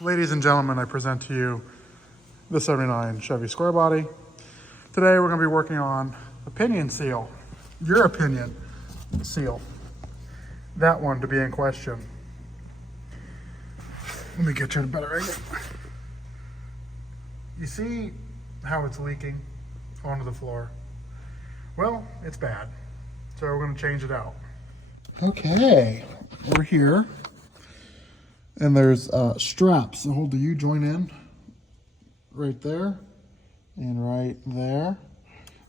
Ladies and gentlemen, I present to you the 79 Chevy Square Body. Today we're going to be working on the pinion seal. Your opinion seal. That one to be in question. Let me get you in a better angle. You see how it's leaking onto the floor? Well, it's bad. So we're going to change it out. Okay, we're here. And there's straps that hold the U-joint in right there and right there.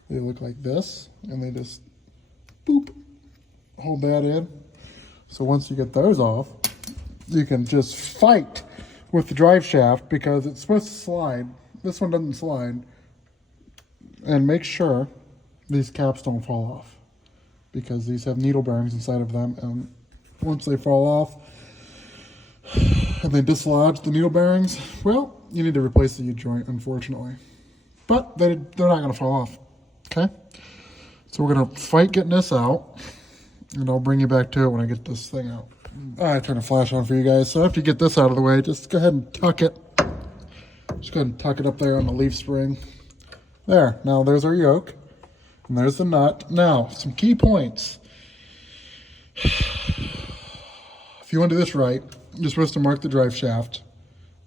They look like this, and they just boop, hold that in. So once you get those off, you can just fight with the drive shaft because it's supposed to slide. This one doesn't slide. And make sure these caps don't fall off because these have needle bearings inside of them, and once they fall off, and they dislodge the needle bearings, well, you need to replace the U-joint, unfortunately. But they're not going to fall off, okay? So we're going to fight getting this out, and I'll bring you back to it when I get this thing out. I turn the flash on for you guys. So after you get this out of the way, just go ahead and tuck it. Just go ahead and tuck it up there on the leaf spring. There, now there's our yoke, and there's the nut. Now, some key points. If you want to do this right, you're supposed to mark the drive shaft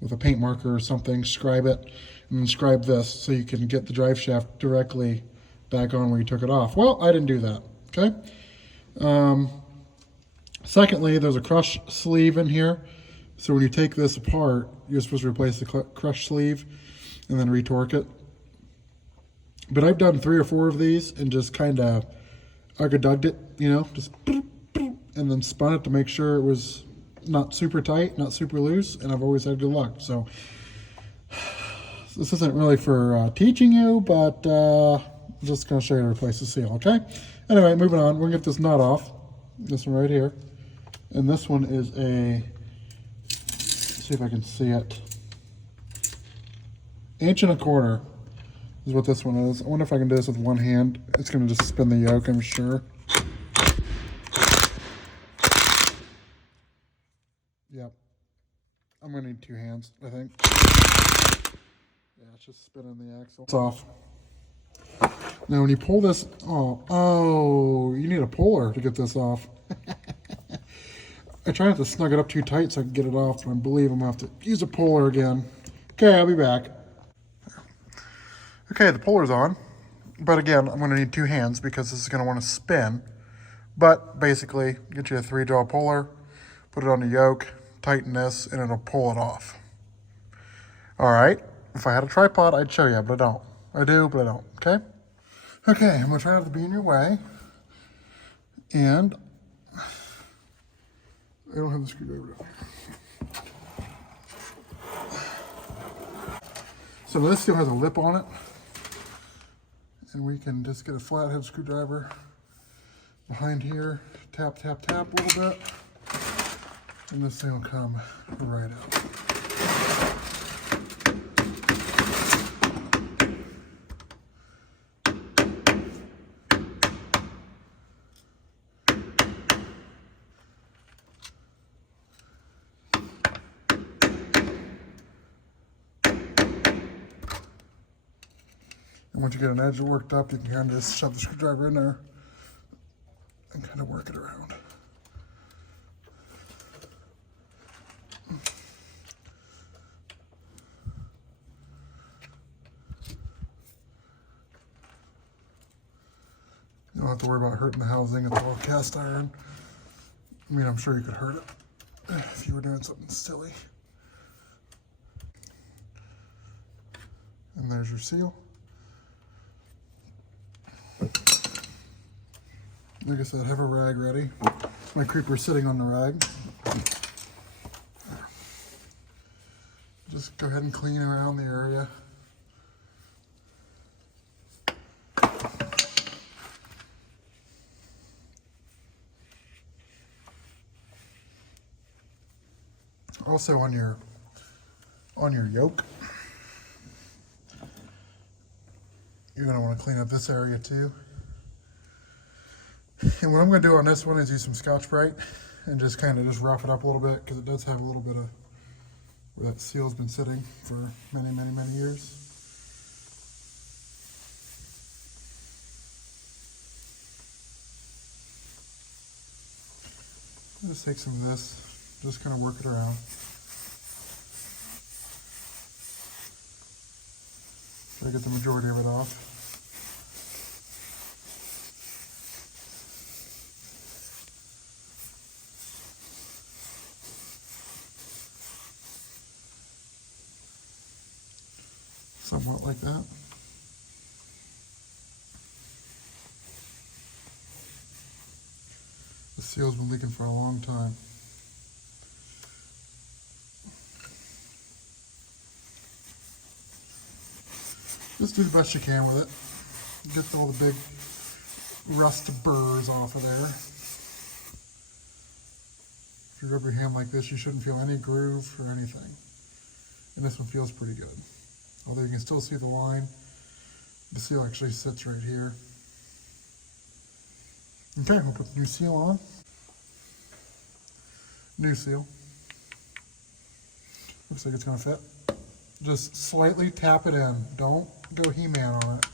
with a paint marker or something, scribe it, and then scribe this so you can get the drive shaft directly back on where you took it off. Well, I didn't do that, okay? Secondly, there's a crush sleeve in here. So when you take this apart, you're supposed to replace the crush sleeve and then retorque it. But I've done 3 or 4 of these and just kind of ugga-dugged it, you know, just and then spun it to make sure it was not super tight, not super loose, and I've always had good luck. So this isn't really for teaching you, but I'm just going to show you how to replace the seal, okay? Anyway, moving on, we're going to get this nut off, this one right here, and this one is a, let's see if I can see it, 1.25 inches is what this one is. I wonder if I can do this with one hand. It's going to just spin the yoke, I'm sure. Yep. I'm going to need 2 hands, I think. Yeah, it's just spinning the axle. It's off. Now when you pull this, oh, you need a puller to get this off. I try not to snug it up too tight so I can get it off, but I believe I'm going to have to use a puller again. Okay, I'll be back. Okay, the puller's on. But again, I'm going to need 2 hands because this is going to want to spin. But basically, get you a 3-jaw puller, put it on the yoke, tighten this, and it'll pull it off. All right, if I had a tripod, I'd show you, but I don't. I do, but I don't, okay? Okay, I'm gonna try not to be in your way. And I don't have the screwdriver down. So this still has a lip on it. And we can just get a flathead screwdriver behind here, tap, tap, tap a little bit. And this thing will come right out. And once you get an edge worked up, you can kind of just shove the screwdriver in there and kind of work it around. You don't have to worry about hurting the housing. It's all cast iron. I mean, I'm sure you could hurt it if you were doing something silly. And there's your seal. Like I said, have a rag ready. My creeper's sitting on the rag. Just go ahead and clean around the area. Also on your yoke, you're going to want to clean up this area too. And what I'm going to do on this one is use some Scotch-Brite and just kind of just rough it up a little bit because it does have a little bit of where that seal's been sitting for many, many, many years. I'll just take some of this, just kind of work it around. Try to get the majority of it off. Somewhat like that. The seal's been leaking for a long time. Just do the best you can with it. Get all the big rust burrs off of there. If you rub your hand like this, you shouldn't feel any groove or anything. And this one feels pretty good. Although you can still see the line. The seal actually sits right here. Okay, we'll put the new seal on. New seal. Looks like it's gonna fit. Just slightly tap it in. Don't go He-Man on it.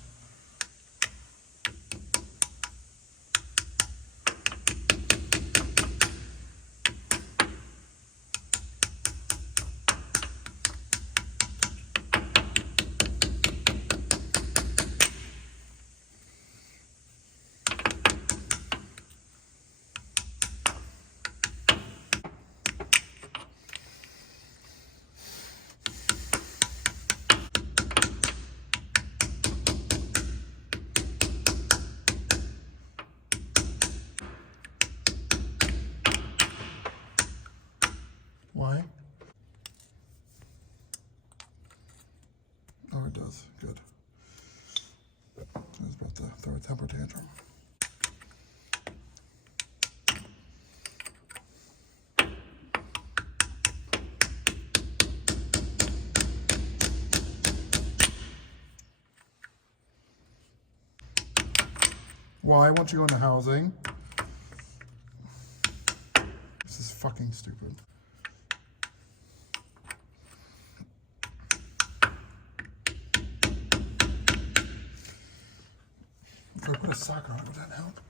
Why? Oh, it does. Good. I was about to throw a temper tantrum. Why won't you go into housing? This is fucking stupid. If I put a sock on it, would that help?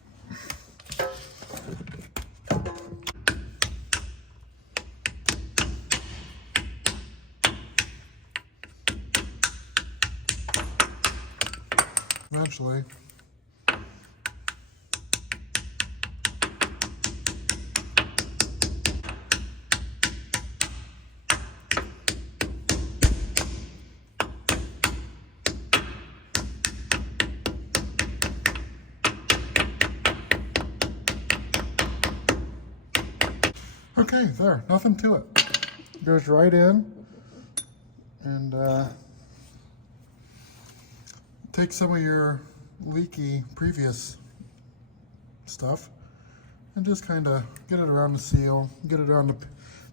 Eventually. Okay, there, nothing to it. Goes right in, and take some of your leaky previous stuff and just kind of get it around the seal, get it around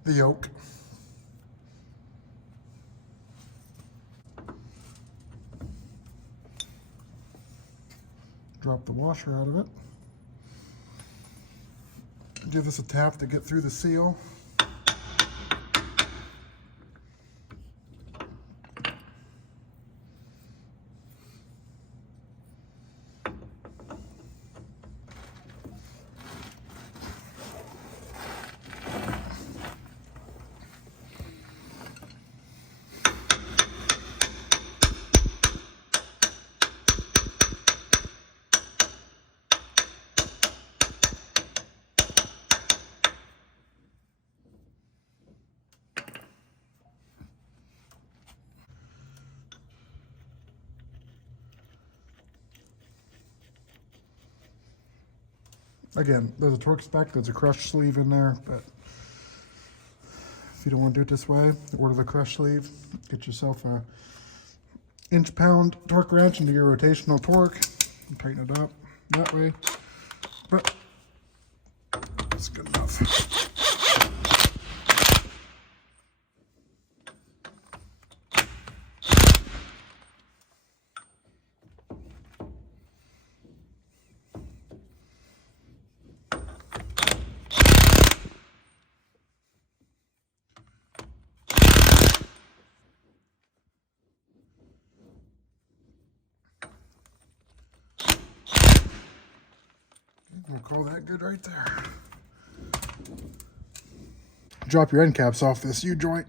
the yolk. Drop the washer out of it. Give this a tap to get through the seal. Again, there's a torque spec, there's a crush sleeve in there, but if you don't want to do it this way, order the crush sleeve. Get yourself a inch-pound torque wrench into your rotational torque and tighten it up that way. But it's good enough. We'll call that good right there. Drop your end caps off this U-joint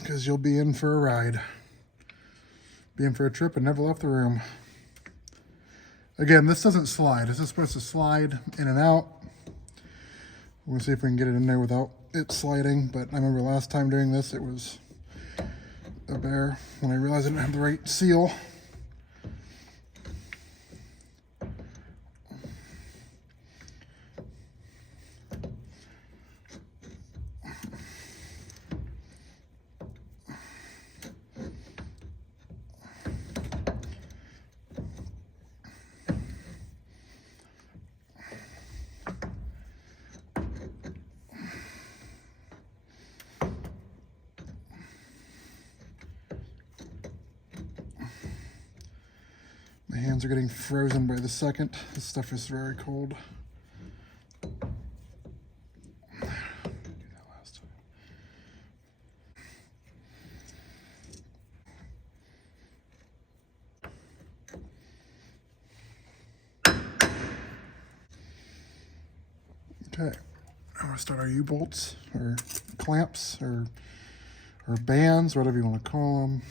because you'll be in for a ride. Be in for a trip and never left the room. Again, this doesn't slide. This is supposed to slide in and out. We'll see if we can get it in there without it sliding, but I remember last time doing this, it was a bear when I realized I didn't have the right seal. My hands are getting frozen by the second. This stuff is very cold. Okay, I'm gonna start our U-bolts or clamps or bands, whatever you want to call them.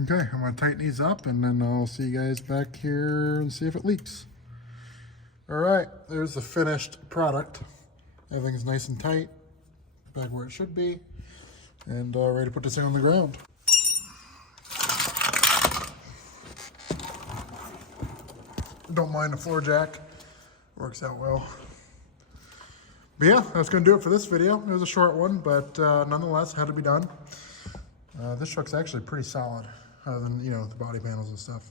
Okay, I'm going to tighten these up and then I'll see you guys back here and see if it leaks. Alright, there's the finished product. Everything's nice and tight, back where it should be, and ready to put this thing on the ground. Don't mind the floor jack, works out well. But yeah, that's going to do it for this video. It was a short one, but nonetheless, had to be done. This truck's actually pretty solid, other than, you know, the body panels and stuff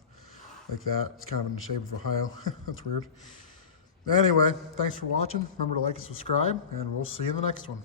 like that. It's kind of in the shape of Ohio. That's weird. Anyway, thanks for watching. Remember to like and subscribe, and we'll see you in the next one.